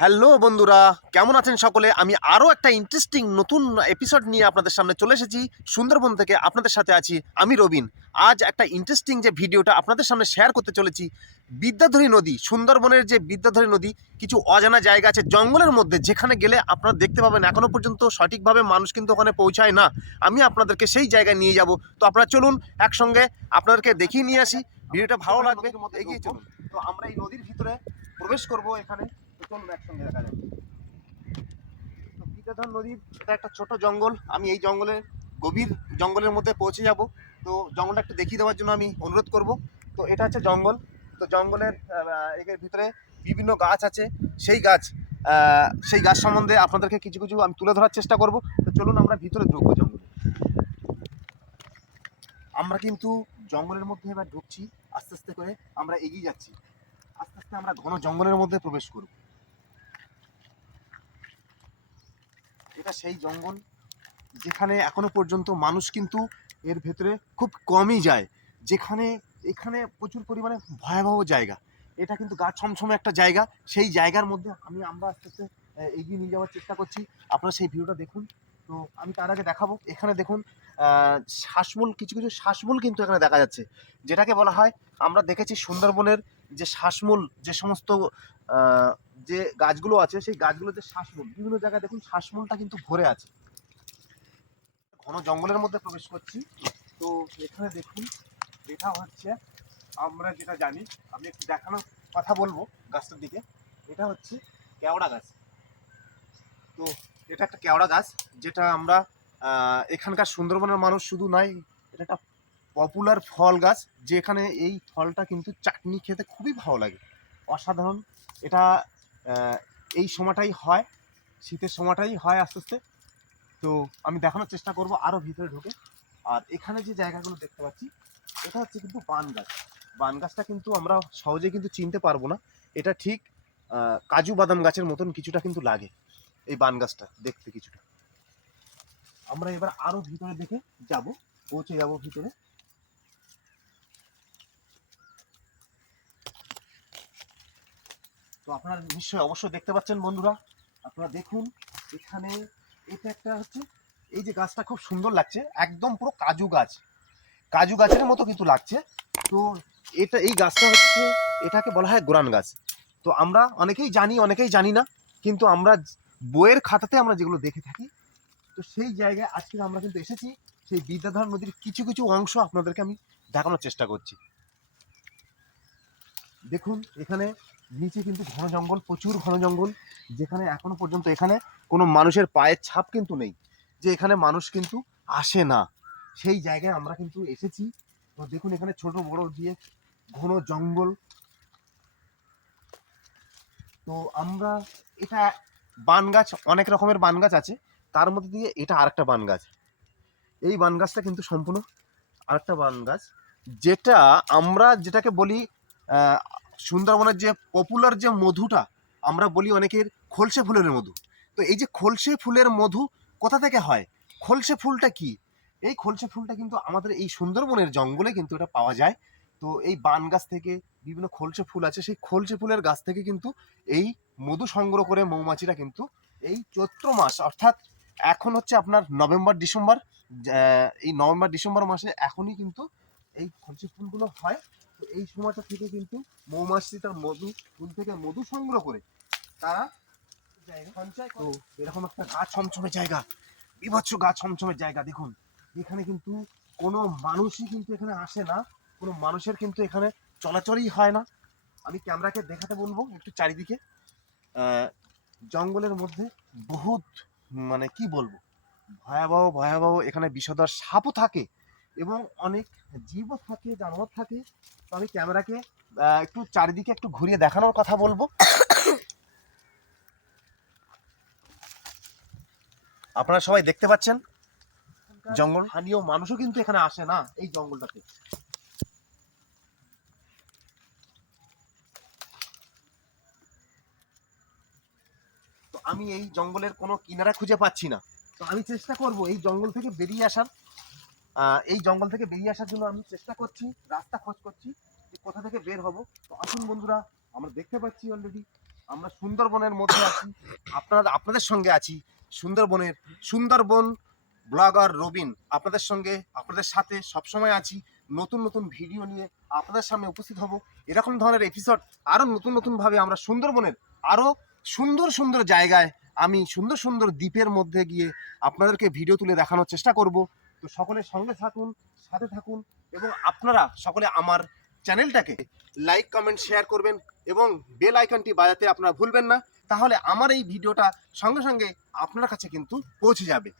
Hello বন্ধুরা, কেমন আছেন সকলে? আমি আরও একটা ইন্টারেস্টিং নতুন এপিসোড নিয়ে আপনাদের সামনে চলে এসেছি। সুন্দরবন থেকে আপনাদের সাথে আছি আমি রবিন। আজ একটা ইন্টারেস্টিং যে ভিডিওটা আপনাদের সামনে শেয়ার করতে চলেছি, বিদ্যাধরী নদী, সুন্দরবনের যে বিদ্যাধরী নদী, কিছু অজানা জায়গা আছে জঙ্গলের মধ্যে, যেখানে গেলে আপনারা দেখতে পাবেন এখনও পর্যন্ত সঠিকভাবে মানুষ কিন্তু ওখানে পৌঁছায় না। আমি আপনাদেরকে সেই জায়গায় নিয়ে যাব। তো আপনারা চলুন একসঙ্গে আপনাদেরকে দেখিয়ে নিয়ে আসি। ভিডিওটা ভালো লাগবে, এগিয়ে চলুন। তো আমরা এই নদীর ভিতরে প্রবেশ করব এখানে। চলুন একসঙ্গে দেখা যাক। তো বিদ্যাধর নদীর এটা একটা ছোট জঙ্গল। আমি এই জঙ্গলের গভীর জঙ্গলের মধ্যে পৌঁছে যাব। তো জঙ্গলটা একটু দেখিয়ে দেওয়ার জন্য আমি অনুরোধ করব। তো এটা হচ্ছে জঙ্গল। তো জঙ্গলের এর ভিতরে বিভিন্ন গাছ আছে। সেই গাছ সম্বন্ধে আপনাদেরকে কিছু কিছু আমি তুলে ধরার চেষ্টা করব। তো চলুন আমরা ভিতরে ঢুকবো জঙ্গলে। আমরা কিন্তু জঙ্গলের মধ্যে এবার ঢুকছি। আস্তে আস্তে করে আমরা এগিয়ে যাচ্ছি। আস্তে আস্তে আমরা ঘন জঙ্গলের মধ্যে প্রবেশ করব। এটা সেই জঙ্গল যেখানে এখনো পর্যন্ত মানুষ কিন্তু এর ভেতরে খুব কমই যায়। যেখানে এখানে প্রচুর পরিমাণে ভয়াবহ জায়গা। এটা কিন্তু গা ছমছমে একটা জায়গা। সেই জায়গার মধ্যে আমরা আস্তে আস্তে এগিয়ে নিয়ে যাওয়ার চেষ্টা করছি। আপনারা সেই ভিডিওটা দেখুন। তো আমি তার আগে দেখাবো, এখানে দেখুন শ্বাসমূল, কিছু কিছু শ্বাসমূল কিন্তু এখানে দেখা যাচ্ছে, যেটাকে বলা হয়, আমরা দেখেছি সুন্দরবনের যে শ্বাসমূল, যে সমস্ত আহ, যে গাছগুলো আছে, সেই গাছগুলোতে শ্বাসমূল বিভিন্ন জায়গায় দেখুন শ্বাসমূলটা কিন্তু ভরে আছে। ঘন জঙ্গলের মধ্যে প্রবেশ করছি। তো এখানে দেখুন, এটা হচ্ছে, আমরা যেটা জানি, আমি একটু দেখানোর কথা বলবো গাছটার দিকে। এটা হচ্ছে কেওড়া গাছ। তো এটা একটা কেওড়া গাছ, যেটা আমরা এখানকার সুন্দরবনের মানুষ শুধু নয়, এটা একটা পপুলার ফল গাছ, যেখানে এই ফলটা কিন্তু চাটনি খেতে খুবই ভালো লাগে, অসাধারণ। এটা আহ, এই সময়টাই হয়, শীতের সময়টাই হয় আস্তে আস্তে। তো আমি দেখানোর চেষ্টা করব আরও ভিতরে ঢুকে। আর এখানে যে জায়গাগুলো দেখতে পাচ্ছি, এটা হচ্ছে কিন্তু বান গাছ। বান গাছটা কিন্তু আমরা সহজে কিন্তু চিনতে পারবো না। এটা ঠিক কাজু বাদাম গাছের মতন কিছুটা কিন্তু লাগে এই বান গাছটা দেখতে কিছুটা। আমরা এবার আরো ভিতরে দেখে যাব, পৌঁছে যাব ভিতরে। তো আপনারা নিশ্চয়ই অবশ্যই দেখতে পাচ্ছেন বন্ধুরা, আপনারা দেখুন এখানে। এটা একটা হচ্ছে, এই যে গাছটা খুব সুন্দর লাগছে, একদম পুরো কাজু গাছ, কাজু গাছের মতো কিন্তু লাগছে। তো এটা, এই গাছটা হচ্ছে, এটাকে বলা হয় গোরান গাছ। তো আমরা অনেকেই জানি, অনেকেই জানি না, কিন্তু আমরা বইয়ের খাতাতে আমরা যেগুলো দেখে থাকি, তো সেই জায়গায় আজকে আমরা কিন্তু এসেছি। সেই বিদ্যাধর নদীর কিছু কিছু অংশ আপনাদেরকে আমি দেখানোর চেষ্টা করছি। দেখুন এখানে নিচে কিন্তু ঘন জঙ্গল, প্রচুর ঘন জঙ্গল, যেখানে এখনো পর্যন্ত এখানে কোনো মানুষের পায়ের ছাপ কিন্তু নেই, যে এখানে মানুষ কিন্তু আসে না। সেই জায়গায় আমরা কিন্তু এসেছি। তো দেখুন এখানে ছোট বড় দিয়ে ঘন জঙ্গল। তো আমরা, এটা বান গাছ, অনেক রকমের বান গাছ আছে, তার মধ্যে দিয়ে এটা আরেকটা বান গাছ। এই বান গাছটা কিন্তু সম্পূর্ণ আরেকটা বান গাছ, যেটা আমরা যেটাকে বলি আহ, সুন্দরবনের যে পপুলার যে মধুটা, আমরা বলি অনেকের খলসে ফুলের মধু। তো এই যে খলসে ফুলের মধু কোথা থেকে হয়, খলসে ফুলটা কি? এই খলসে ফুলটা কিন্তু আমাদের এই সুন্দরবনের জঙ্গলে কিন্তু এটা পাওয়া যায়। তো এই বান গাছ থেকে বিভিন্ন খলসে ফুল আছে, সেই খলসে ফুলের গাছ থেকে কিন্তু এই মধু সংগ্রহ করে মৌমাছিরা কিন্তু এই চৈত্র মাস, অর্থাৎ এখন হচ্ছে আপনার নভেম্বর ডিসেম্বর, এই নভেম্বর ডিসেম্বর মাসে এখনই কিন্তু এই খলসি ফুলগুলো হয়। তো এই সময়টা থেকে কিন্তু মৌমাছি তার মধু, ফুল থেকে মধু সংগ্রহ করে তারা সঞ্চয় করে। তো এরকম একটা গা ছমছমে জায়গা, বিভৎস গা ছমছমের জায়গা। দেখুন এখানে কিন্তু কোনো মানুষই কিন্তু এখানে আসে না, কোনো মানুষের কিন্তু এখানে চলাচলই হয় না। আমি ক্যামেরাকে দেখাতে বলবো একটু চারিদিকে। আহ, জঙ্গলের মধ্যে বহুত, মানে কি বলবো, ভয়াবহ ভয়াবহ এখানে বিষধর সাপও থাকে এবং অনেক জীবও থাকে, জানোয়ার থাকে। তো আমি ক্যামেরাকে একটু চারিদিকে একটু ঘুরিয়ে দেখানোর কথা বলবো। আপনারা সবাই দেখতে পাচ্ছেন জঙ্গল, স্থানীয় মানুষও কিন্তু এখানে আসে না এই জঙ্গলটাতে। তো আমি এই জঙ্গলের কোনো কিনারা খুঁজে পাচ্ছি না। তো আমি চেষ্টা করব এই জঙ্গল থেকে বেরিয়ে আসার, এই জঙ্গল থেকে বেরিয়ে আসার জন্য আমি চেষ্টা করছি, রাস্তা খোঁজ করছি যে কোথা থেকে বের হব। তো আসুন বন্ধুরা, আমরা দেখতে পাচ্ছি অলরেডি আমরা সুন্দরবনের মধ্যে আছি, আপনাদের সঙ্গে আছি সুন্দরবন ব্লগার রবিন আপনাদের সঙ্গে, আপনাদের সাথে সবসময় আছি। নতুন নতুন ভিডিও নিয়ে আপনাদের সামনে উপস্থিত হব। এরকম ধরনের এপিসোড আরও নতুন নতুনভাবে আমরা সুন্দরবনের আরও সুন্দর সুন্দর জায়গায়, আমি সুন্দর সুন্দর দ্বীপের মধ্যে গিয়ে আপনাদেরকে ভিডিও তুলে দেখানোর চেষ্টা করব। তো সকলের সঙ্গে থাকুন, সাথে থাকুন, এবং আপনারা সকলে আমার চ্যানেলটাকে লাইক কমেন্ট শেয়ার করবেন এবং বেল আইকনটি বাজাতে আপনারা ভুলবেন না। তাহলে আমার এই ভিডিওটা সঙ্গে সঙ্গে আপনার কাছে কিন্তু পৌঁছে যাবে।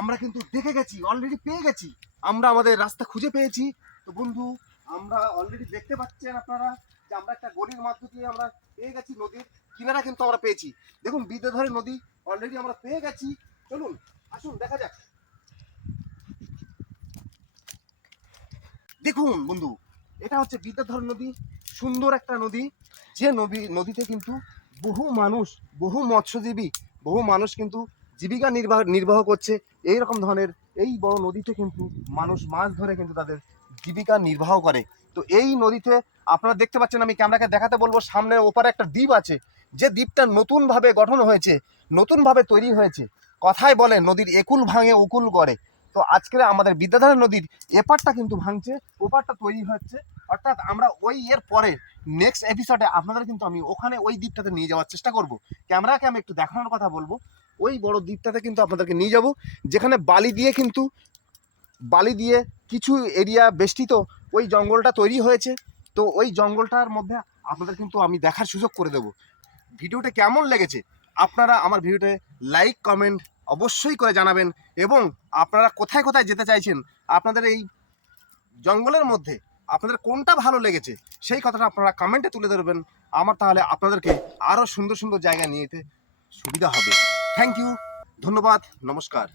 আমরা কিন্তু দেখে গেছি, অলরেডি পেয়ে গেছি, আমরা আমাদের রাস্তা খুঁজে পেয়েছি। তো বন্ধু, আমরা অলরেডি দেখতে পাচ্ছেন আপনারা যে আমরা একটা গলির মধ্য দিয়ে আমরা পেয়ে গেছি, নদীর কিনারা কিন্তু আমরা পেয়েছি। দেখুন বিদ্যাধরী নদী অলরেডি আমরা পেয়ে গেছি। চলুন আসুন দেখা যাক। দেখুন বন্ধু, এটা হচ্ছে বিদ্যাধরী নদী, সুন্দর একটা নদী। যে নদীতে কিন্তু বহু মৎস্যজীবী, বহু মানুষ কিন্তু জীবিকা নির্বাহ করছে। এই রকম ধরনের এই বড় নদীতে কিন্তু মানুষ মাছ ধরে কিন্তু তাদের জীবিকা নির্বাহ করে। তো এই নদীতে আপনারা দেখতে পাচ্ছেন, আমি ক্যামেরাকে দেখাতে বলবো, সামনে ওপারে একটা দ্বীপ আছে, যে দ্বীপটা নতুনভাবে গঠন হয়েছে, নতুনভাবে তৈরি হয়েছে। কথায় বলে নদীর একুল ভাঙে উকুল করে। তো আজকে আমাদের বিদ্যাধরী নদীর এপারটা কিন্তু ভাঙছে, ওপারটা তৈরি হচ্ছে। অর্থাৎ আমরা ওই এর পরে নেক্সট এপিসোডে আপনাদের কিন্তু আমি ওখানে ওই দ্বীপটাতে নিয়ে যাওয়ার চেষ্টা করব। ক্যামেরাকে আমি একটু দেখানোর কথা বলবো, ওই বড় দ্বীপটাতে কিন্তু আপনাদেরকে নিয়ে যাব, যেখানে বালি দিয়ে কিছু এরিয়া বেষ্টিত ওই জঙ্গলটা তৈরি হয়েছে। তো ওই জঙ্গলটার মধ্যে আপনাদের কিন্তু আমি দেখার সুযোগ করে দেব। ভিডিওটা কেমন লেগেছে আপনারা আমার ভিডিওতে লাইক কমেন্ট অবশ্যই করে জানাবেন, এবং আপনারা কোথায় কোথায় যেতে চাইছেন, আপনাদের এই জঙ্গলের মধ্যে আপনাদের কোনটা ভালো লেগেছে সেই কথাটা আপনারা কমেন্টে তুলে ধরবেন। আমার তাহলে আপনাদেরকে আরও সুন্দর সুন্দর জায়গা নিয়ে যেতে সুবিধা হবে। থ্যাংক ইউ, ধন্যবাদ, নমস্কার।